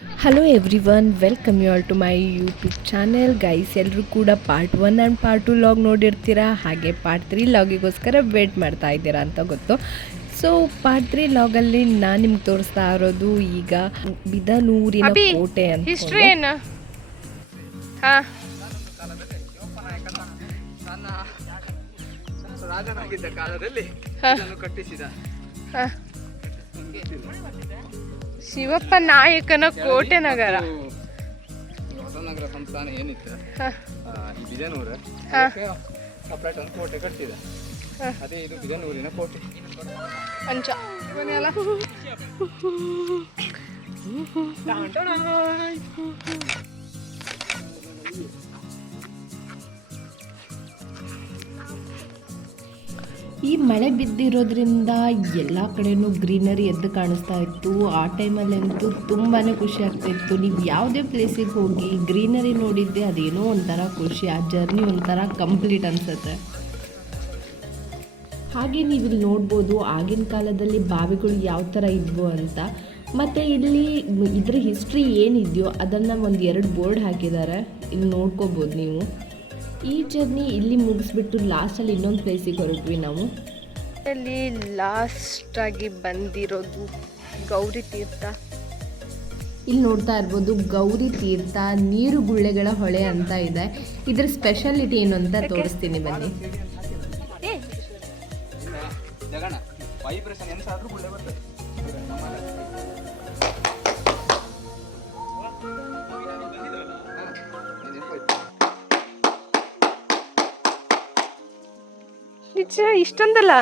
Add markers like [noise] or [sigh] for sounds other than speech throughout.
Hello everyone welcome you all to my YouTube channel guys ಎಲ್ಲರೂ ಕೂಡ part one and part two vlog ನೋಡಿರ್ತೀರಾ? ಹಾಗೆ part three ಲಾಗಿಗೋಸ್ಕರ wait ಮಾಡ್ತಾ ಇದ್ದೀರಾ ಅಂತ ಗೊತ್ತು. ಸೊ ಪಾರ್ಟ್ ತ್ರೀ ಲಾಗಲ್ಲಿ ನಾನು ನಿಮ್ಗೆ ತೋರಿಸ್ತಾ ಇರೋದು ಈಗ ಬಿದನೂರಿನ ಕೋಟೆ ಹಿಸ್ಟ್ರಿ ಅಂತ ಏನು? ರಾಜನಾಗಿದ್ದ ಕಾಲದಲ್ಲಿ ಇದನ್ನು ಕಟ್ಟಿಸಿದ. ಹಾ. ಶಿವಪ್ಪ ನಾಯಕನ ಕೋಟೆ ನಗರ. ಹೊಸನಗರ ಸಂಸ್ಥಾನ ಏನಿತ್ತು? ಈ. ಸಪ್ರೇಟ್ ಒಂದು ಕೋಟೆ ಕಟ್ಟಿದೆ ಹ. ಅದೇ ಇದು ಬಿದನೂರಿನ ಕೋಟೆ. ಅಂಚ. ಬನ್ನಿ ಈ ಮಳೆ ಬಿದ್ದಿರೋದ್ರಿಂದ ಎಲ್ಲ ಕಡೆನೂ ಗ್ರೀನರಿ ಎದ್ದು ಕಾಣಿಸ್ತಾ ಇತ್ತು. ಆ ಟೈಮಲ್ಲಂತೂ ತುಂಬಾ ಖುಷಿ ಆಗ್ತಾ ಇತ್ತು. ನೀವು ಯಾವುದೇ ಪ್ಲೇಸಿಗೆ ಹೋಗಿ ಗ್ರೀನರಿ ನೋಡಿದ್ದೆ ಅದೇನೋ ಒಂಥರ ಖುಷಿ, ಆ ಜರ್ನಿ ಒಂಥರ ಕಂಪ್ಲೀಟ್ ಅನಿಸುತ್ತೆ. ಹಾಗೆ ನೀವು ಇಲ್ಲಿ ನೋಡ್ಬೋದು ಆಗಿನ ಕಾಲದಲ್ಲಿ ಬಾವಿಗಳು ಯಾವ ಥರ ಇದ್ವು ಅಂತ. ಮತ್ತು ಇಲ್ಲಿ ಇದ್ರ ಹಿಸ್ಟ್ರಿ ಏನಿದೆಯೋ ಅದನ್ನು ಒಂದು ಎರಡು ಬೋರ್ಡ್ ಹಾಕಿದ್ದಾರೆ. ಇಲ್ಲಿ ನೋಡ್ಕೋಬೋದು ನೀವು. ಈ ಜರ್ನಿ ಇಲ್ಲಿ ಮುಗಿಸ್ಬಿಟ್ಟು ಲಾಸ್ಟಲ್ಲಿ ಇನ್ನೊಂದು ಪ್ಲೇಸಿಗೆ ಹೊರಟ್ವಿ ನಾವು. ಅಲ್ಲಿ ಲಾಸ್ಟಾಗಿ ಆಗಿ ಬಂದಿರೋದು ಗೌರಿ ತೀರ್ಥ. ಇಲ್ಲಿ ನೋಡ್ತಾ ಇರ್ಬೋದು ಗೌರಿ ತೀರ್ಥ ನೀರು ಗುಳ್ಳೆಗಳ ಹೊಳೆ ಅಂತ ಇದೆ. ಇದ್ರ ಸ್ಪೆಷಾಲಿಟಿ ಏನು ಅಂತ ತೋರಿಸ್ತೀನಿ ಬನ್ನಿ. ಜಗಣ ವೈಬ್ರೇಷನ್ ನಿಜ ಇಷ್ಟೊಂದಲ್ಲ?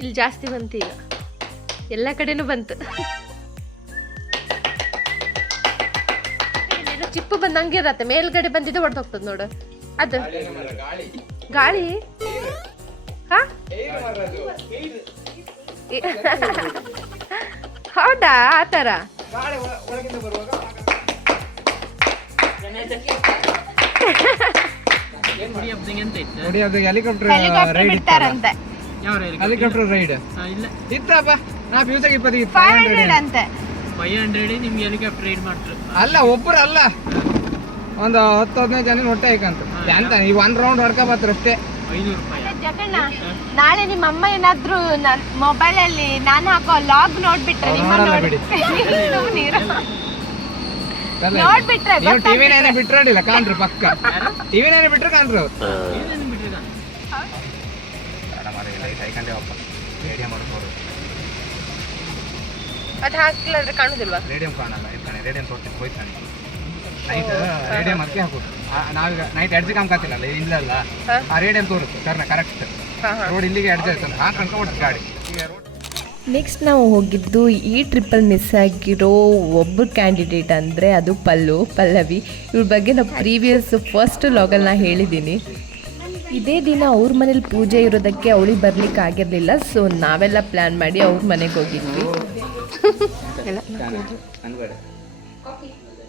ಇಲ್ಲಿ ಜಾಸ್ತಿ ಬಂತು ಈಗ. ಎಲ್ಲ ಕಡೆನೂ ಬಂತು. ಚಿಪ್ಪ ಬಂದಂಗೆ ಇರತ್ತೆ ಮೇಲ್ಗಡೆ ಬಂದಿದ್ದು ಹೊಡೆದೋಗ್ತದೆ ನೋಡು. ಅದು. ಗಾಳಿ? ಹಾ? ಹೌದಾ? ಆ ಥರ. ಗಾಳಿ ಒಳ- ಒಳಗಿಂದ ಬರುವಾಗ ನೋಡಿ ಅದು ಹೆಲಿಕಾಪ್ಟರ್ ರೈಡ್ ಬಿಡ್ತಾರಂತೆ. ಹೆಲಿಕಾಪ್ಟರ್ ರೈಡ್ ಇಲ್ಲ. ಇತ್ತಪ್ಪ. ನಾ ಫ್ಯೂಚರ್ ಇಪ್ಪತ್ತಿಗೆ ಫೈವ್ ಹಂಡ್ರೆಡ್ ಅಂತೆ. ಫೈವ್ ಹಂಡ್ರೆಡ್ ನಿಮ್ಗೆ ಹೆಲಿಕಾಪ್ಟರ್ ರೈಡ್ ಮಾಡ್ತಾರೆ ಅಲ್ಲ ಒಬ್ಬರು ಅಲ್ಲ. ಒಂದು ಹತ್ತು ಹದಿನೈದು ಜನ ಹೊಟ್ಟೆ ಐಕಂತ ಅಂತ ಈ ಒನ್ ರೌಂಡ್ ಹೊಡ್ಕೊ ಬರ್ತಾರೆ ಅಷ್ಟೇ ಜಗಣ್ಣ ನಾಳೆ ನಿಮ್ಮ ಅಮ್ಮ ಏನಾದ್ರೂ ನನ್ ಮೊಬೈಲ್ ಅಲ್ಲಿ ನಾನು ಹಾಕೋ ಲಾಗ್ ನೋಡ್ಬಿಟ್ರೆ ನಿಮ್ಮ [laughs] ನೋಡ್ಬಿಟ್ರೆ ನೀವು ಟಿವಿ ನೇನೆ ಬಿಟ್ರೋಡಿಲ್ಲ ಕಾಣ್ರಿ ಪಕ್ಕ. ಟಿವಿ ನೇನೆ ಬಿಟ್ರೆ ಕಾಣ್ರಿ. ಅವ್ರು ಅದು ಹಾಕ್ಲಾದ್ರೆ ಕಾಣುದಿಲ್ವಾ? ರೇಡಿಯಂ ಕಾಣಲ್ಲ ಇರ್ತಾನೆ ರೇಡಿಯಂ ತೋರ್ತೀನಿ ಹೋಯ್ತಾನೆ ನೈಟ್ ರೇಡಿಯಂ ಅದಕ್ಕೆ ಹಾಕೋದು ಆ- ನಾವೀಗ ನೈಟ್ ಎಡ್ಜ್ ಕಾಮ್ಕಾತಿಲ್ಲ ಇಲ್ಲಲ್ಲ ಹಾ. ಆ ರೇಡಿಯಂ ತೋರುತ್ತೆ ಕರ್ನ ಕರೆಕ್ಟ್ ರೋಡ್ ಇಲ್ಲಿಗೆ ಎಡ್ಜ್ ಇರ್ತದೆ ಆ ತನಕ ಓಡಿಸ್ ಗಾಡಿ ಈಗ ರೋಡ್ ನೆಕ್ಸ್ಟ್ ನಾವು ಹೋಗಿದ್ದು ಈ ಟ್ರಿಪ್ಪಲ್ಲಿ ಮಿಸ್ ಆಗಿರೋ ಒಬ್ಬ ಕ್ಯಾಂಡಿಡೇಟ್ ಅಂದರೆ ಅದು ಪಲ್ಲು ಪಲ್ಲವಿ ಇವ್ರ ಬಗ್ಗೆ ನಾವು ಪ್ರೀವಿಯಸ್ ಫಸ್ಟ್ ಲಾಗಲ್ಲಿ ನಾ ಹೇಳಿದ್ದೀನಿ ಇದೇ ದಿನ ಅವ್ರ ಮನೇಲಿ ಪೂಜೆ ಇರೋದಕ್ಕೆ ಅವಳಿಗೆ ಬರ್ಲಿಕ್ಕೆ ಆಗಿರಲಿಲ್ಲ ಸೊ ನಾವೆಲ್ಲ ಪ್ಲ್ಯಾನ್ ಮಾಡಿ ಅವ್ರ ಮನೆಗೆ ಹೋಗಿದ್ವಿ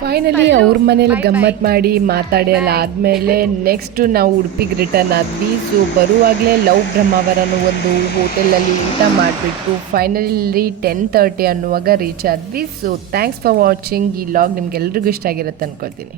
ಫೈನಲಿ ಅವ್ರ [laughs] ಮನೇಲಿ ಗಮ್ಮತ್ ಮಾಡಿ ಮಾತಾಡಿ ಎಲ್ಲ ಆದಮೇಲೆ ನೆಕ್ಸ್ಟು ನಾವು ಉಡುಪಿಗೆ ರಿಟರ್ನ್ ಆದ್ವಿ ಸೊ ಬರುವಾಗಲೇ ಲವ್ ಬ್ರಹ್ಮಾವರನು ಒಂದು ಹೋಟೆಲಲ್ಲಿ ಊಟ ಮಾಡಿಬಿಟ್ಟು ಫೈನಲಿ ಟೆನ್ ತರ್ಟಿ ಅನ್ನುವಾಗ ರೀಚ್ ಆದ್ವಿ. ಸೊ ಥ್ಯಾಂಕ್ಸ್ ಫಾರ್ ವಾಚಿಂಗ್ ಈ ಲಾಗ್ ನಿಮ್ಗೆಲ್ರಿಗೂ ಇಷ್ಟ ಆಗಿರುತ್ತೆ ಅನ್ಕೊಳ್ತೀನಿ.